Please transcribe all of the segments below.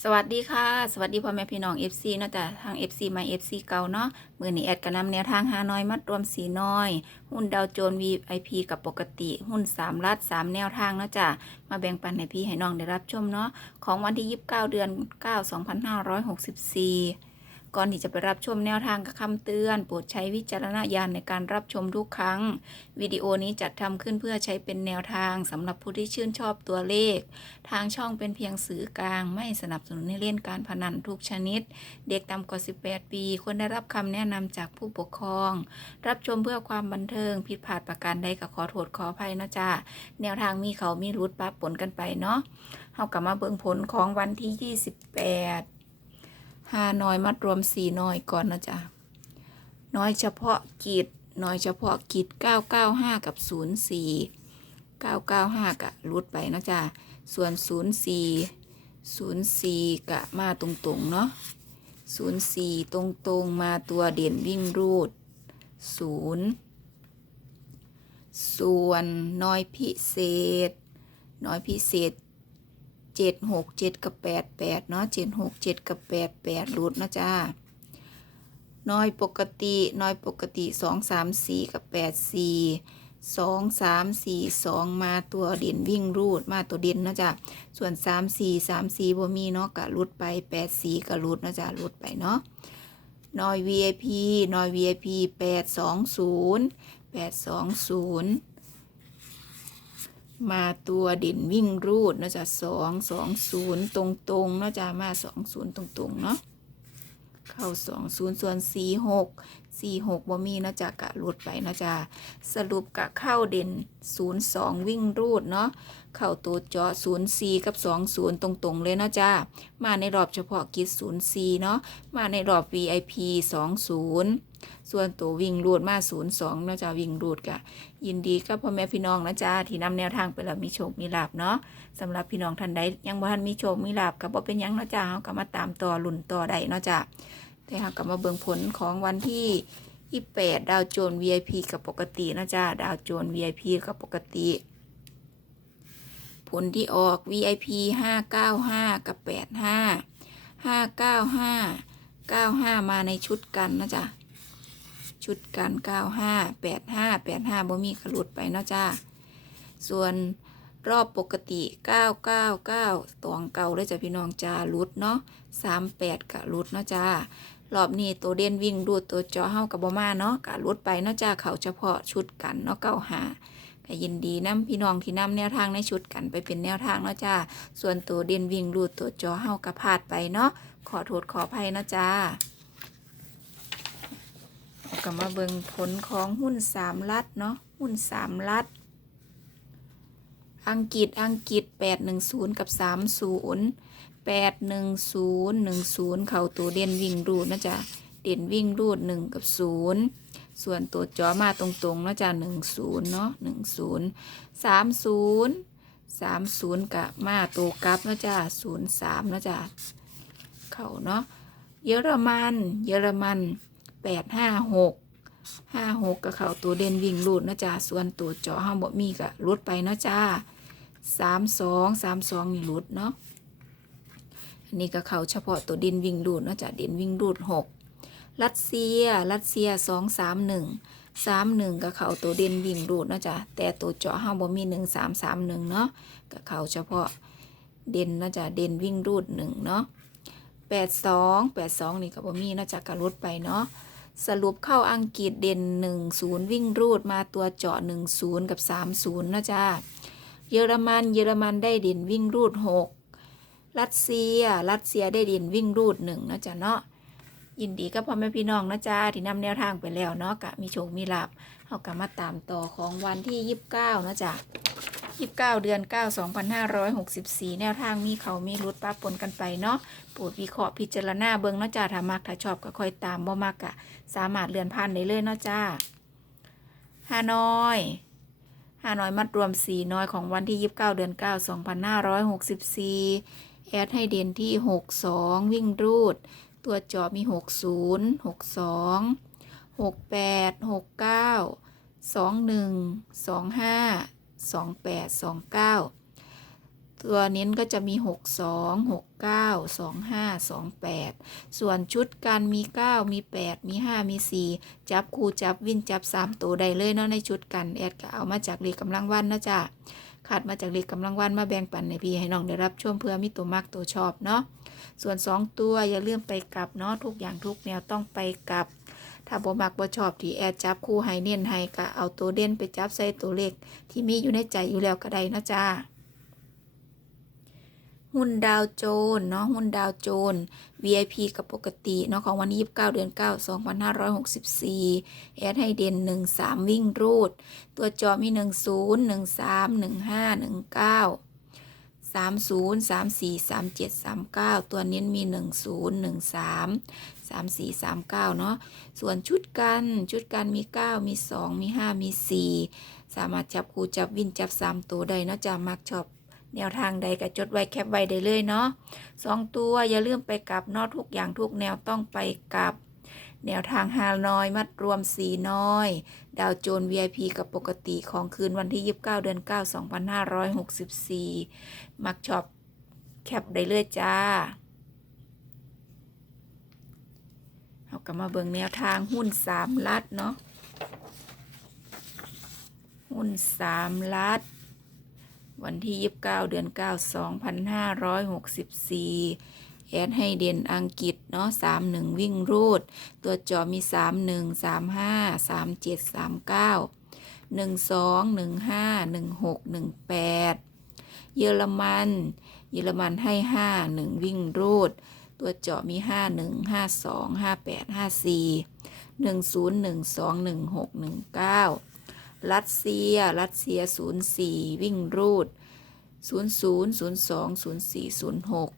สวัสดีค่ะ สวัสดีพ่อแม่พี่น้อง FC เนาะจ้ะทาง FC มา FC เก่าเนาะมือนี้แอดกระนำแนวทางหาน้อยมัดรวมสีน้อย หุ้นดาวโจน VIP กับปกติ หุ้น3รัด3 แนวทางเนาะจ้ะมาแบ่งปันให้พี่ให้น้องได้รับชมเนาะของวันที่ 29 เดือน 9 2564 ก่อนที่จะไปรับชมแนวทางกับคำเตือน โปรดใช้วิจารณญาณในการรับชมทุกครั้ง วิดีโอนี้จัดทำขึ้นเพื่อใช้เป็นแนวทางสำหรับผู้ที่ชื่นชอบตัวเลข ทางช่องเป็นเพียงสื่อกลาง ไม่สนับสนุนให้เล่นการพนันทุกชนิด เด็กต่ำกว่า 18 ปีควรได้รับคำแนะนำจากผู้ปกครอง รับชมเพื่อความบันเทิงผิดพลาดประการใดก็ขอโทษขออภัยนะจ้าแนวทางมีเขามีรุดปั๊บปนกันไปเนาะเฮากลับมาเบิ่งผลของวันที่ 28 ห้าน้อยมัดรวม4น้อยก่อนนะจ้าน้อยเฉพาะกิจน้อยเฉพาะกิจ995 กับ 04 995 กะรุดไปนะจ้าส่วน 04 04 กะมาตรงๆเนาะ04 ตรงๆ มาตัวเด่นวิ่งรูด 0 ส่วนน้อยพิเศษ น้อยพิเศษ 7 6 7กับ8 8เนาะ7 6 7กับ8 8รูดเนาะจ้าน้อยปกติน้อยปกติ2 3 4กับ8 4สองสามสี่สองมาตัวเด่นวิ่งรูดมาตัวเด่นเนาะจ้ะส่วนสามสี่สามสี่บ่มีเนาะกะรุดไปแปดสี่กะรุดเนาะจ้ะรุดไปเนาะน้อย VIP น้อย VIP แปดสองศูนย์แปดสองศูนย์ มาตัวเด่นวิ่งรูดเนะจ๊ะสองสองศูนย์ตรงตรงๆเนะจ๊ะมาสองศูนย์ตรงตรงๆเนาะเข้าสองศูนย์ส่วนสี่หก สี่หกบ่มีเนาะจ๊ะกะรูดไปเนาะจ๊ะสรุปกะเข้าเด่นศูนย์สองวิ่งรูดเนาะเข้าตัวเจาะศูนย์สี่กับสองศูนย์ตรงๆเลยเนาะจ้ามาในรอบเฉพาะกิจศูนย์สี่เนาะมาในรอบ VIP สองศูนย์ส่วนตัววิ่งรูดมาศูนย์สองเนาะจ้าวิ่งรูดกะยินดีกับพ่อแม่พี่น้องนะจ๊ะที่นำแนวทางไปแล้วมีโชคมีลาบเนาะสำหรับพี่น้องท่านใดยังบ่ทันมีโชคมีลาบก็บ่เป็นยังเนาะจ้าเฮาก็มาตามต่อลุ่นต่อได้เนาะจ้า แต่หากกลับมาเบิ่งผลของวันที่ 28 ดาวโจน VIP กับปกตินะจ๊ะดาวโจน VIP กับปกติ ผลที่ออก VIP 595 กับ 85 595 95 มาในชุดกันนะจ๊ะชุดกัน 95 85 85บ่มีขลุดไปเนาะจ้าส่วนรอบปกติ 999ตวงเก่าเลยจ้ะพี่น้องจ้ารุดเนาะ38กะรุดเนาะจ้า รอบนี้ตัวเด่นวิ่งรูดตัวจอเฮากับบมาเนาะกะรุดไปเนาะจ้าเขาเฉพาะชุดกันเนาะเก้าหาก็ยินดีนํพี่น้องที่นำแนวทางในชุดกันไปเป็นแนวทางเนาะจ้า ส่วนตัวเด่นวิ่งรูดตัวจอเฮากะพลาดไปเนาะ ขอโทษขออภัยเนาะจ้ากลับมาเบิ่งผลของหุ้นสามลัดเนาะ หุ้นสามลัด อังกฤษ อังกฤษ810กับสามศูนย์ แปดหนึ่งศูนย์หนึ่งศูนย์เข่าตัวเด่นวิ่งรูดนะจ๊ะเด่นวิ่งรูดหนึ่งกับศูนย์ส่วนตัวจอมาตรงๆนะจ๊ะหนึ่งศูนย์เนาะหนึ่งศูนย์สามศูนย์สามศูนย์กับมาตัวกลับนะจ๊ะศูนย์สามนะจ๊ะเข่าเนาะเยอรมัน เยอรมันแปดห้าหกห้าหกกับเข่าตัวเด่นวิ่งรูดนะจ๊ะส่วนตัวจอห้าบ่มีกับรุดไปนะจ๊ะสามสองสามสองนี่รุดเนาะ นนี้ก็เขาเฉพาะตัวดินวิ่งดูดนะจ้ะดินวิ่งดูดหกรัสเซีย รัสเซียสองสามหนึ่งสามหนึ่งก็เขาตัวเด่นวิ่งดูดนะจ้ะแต่ตัวเจาะห้าบ่มีหนึ่งสามสามหนึ่งเนาะก็เขาเฉพาะเด่นนะจ้ะเด่นวิ่งรูดหนึ่งเนาะแปดสองแปดสองนี่ก็บ่มีนะจ้ะก็ลดไปเนาะสรุปเข้าอังกฤษเด่นหนึ่งศูนย์วิ่งรูดมาตัวเจาะหนึ่งศูนย์กับสามศูนย์นะจ้าเยอรมันเยอรมันได้เด่นวิ่งรูดหก รัสเซีย รัสเซียได้เด่นวิ่งรูดหนึ่งนะจ๊ะเนาะยินดีกับพ่อแม่พี่น้องนะจ้าที่นำแนวทางไปแล้วเนาะกะมีโชคมีลาบเอากลับมาตามต่อของวันที่ยี่สิบเก้านะจ๊ะยี่สิบเก้าเดือนเก้าสองพันห้าร้อยหกสิบสี่แนวทางมีเขามีรุดป้าปนกันไปเนาะโปรดวิเคราะห์พิจารณาเบิ่งนะจ้าถ้ามักถ้าชอบก็ค่อยตามบ่มักกะ สามารถเลื่อนผ่านได้เลยเนาะจ้าฮานอยฮานอยมัดรวมสี่น้อยของวันที่29เก้าเดือน9 2564 แอดให้เด่นที่ 62 วิ่งรูด ตัวจอมี 60 62 68 69 21 25 28 29 ตัวเน้นก็จะมี 6 2 6 9 2 5 2 8 ส่วนชุดการมี 9 มี 8 มี 5 มี 4 จับคู่จับวินจับ 3 ตัวได้เลยเนาะในชุดกัน แอดก็เอามาจากเลขกำลังวันนะจ๊ะ ขาดมาจากเลขกำลังวันมาแบ่งปันในพี่ให้น้องได้รับช่วงเพื่อมีตัวมากตัวชอบเนาะส่วน 2 ตัวอย่าลืมไปกลับเนาะทุกอย่างทุกแนวต้องไปกลับ ถ้าบ่มักบ่ชอบที่แอดจับคู่ให้เน้นให้ก็เอาตัวเด่นไปจับใส่ตัวเลขที่มีอยู่ในใจอยู่แล้วก็ได้นะจ๊ะ หุ้นดาวโจนเนาะหุ้นดาวโจน VIP กับปกติเนาะของวันที่29 เดือน 9 2564 แอดให้เด่น 13 วิ่งรูด ตัวจอมี 10 13 15 19 30 34 37 39 ตัวเน้นมี 10 13 34 39 เนาะส่วนชุดกันชุดกันมี 9 มี 2 มี 5 มี 4 สามารถจับคู่จับวินจับ 3 ตัวได้เนาะจะมักชอบ แนวทางใดก็จดไว้แคปไว้ได้เลยเนาะสองตัวอย่าลืมไปกลับนอทุกอย่างทุกแนวต้องไปกลับ แนวทางฮานอยมัดรวมสีน้อย ดาวโจน VIP กับปกติของคืนวันที่ 29 เดือน 9 2564 มักชอบแคปได้เลยจ้าเอากลับมาเบิ่งแนวทางหุ้น3ลัดเนาะหุ้น3ลัด วันที่ 29 เดือน 9 2564 แอดให้เด่นอังกฤษเนาะ31 วิ่งรูด ตัวจอมี 31 35 37 39 12 15 16 18 เยอรมัน เยอรมันให้ 5 1 วิ่งรูด ตัวเจาะมี 51 52 58 54 10 12 16 19 รัสเซีย รัสเซีย 04 วิ่งรูด 00 02 04 06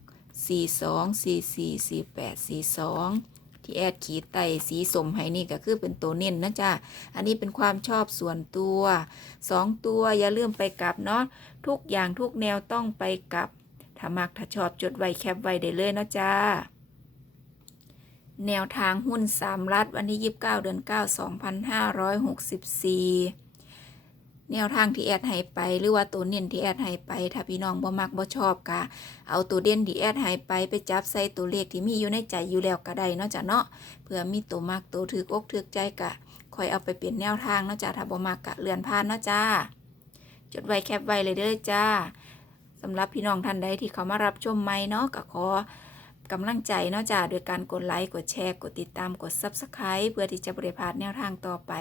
42 44 48 42 ที่แอดขีดไต่สีสมให้นี่ก็คือเป็นตัวเน้นนะจ๊ะ อันนี้เป็นความชอบส่วนตัว 2 ตัวอย่าลืมไปกลับเนาะ ทุกอย่างทุกแนวต้องไปกลับ ถ้ามักถ้าชอบจดไว้แคปไว้ได้เลยนะจ๊ะแนวทางหุ้น3รัฐวันที่ 29 เดือน 9 2564 แนวทางที่แอดให้ไป หรือว่าตัวเน้นที่แอดให้ไป ถ้าพี่น้องบ่มักบ่ชอบกะเอาตัวเด่นที่แอดให้ไปไปจับใส่ตัวเลขที่มีอยู่ในใจอยู่แล้วก็ได้เนาะจ้ะเนาะเพื่อมีตัวมักตัวถือกอกถือใจกะคอยเอาไปเปลี่ยนแนวทางเนาะจ้ะถ้าบ่มักกะเลื่อนผ่านเนาะจ้า จดไว้แคปไว้เลยเด้อจ้าสำหรับพี่น้องท่านใดที่เขามารับชมใหม่เนาะก็ขอ กำลังใจเนาะจ้าโดยการกดไลค์ กดแชร์ กดติดตาม กด Subscribe เพื่อที่จะบริพาดแนวทางต่อไป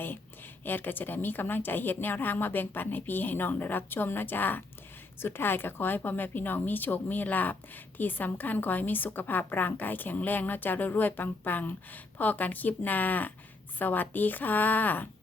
แอดก็จะได้มีกำลังใจเฮ็ดแนวทางมาแบ่งปันให้พี่ให้น้องได้รับชมเนาะจ้าสุดท้ายก็ขอให้พ่อแม่พี่น้องมีโชค มีลาบ ที่สำคัญขอให้มีสุขภาพร่างกายแข็งแรงเนาะจ้ารวยๆปังๆพ่อกันคลิปหน้า สวัสดีค่ะ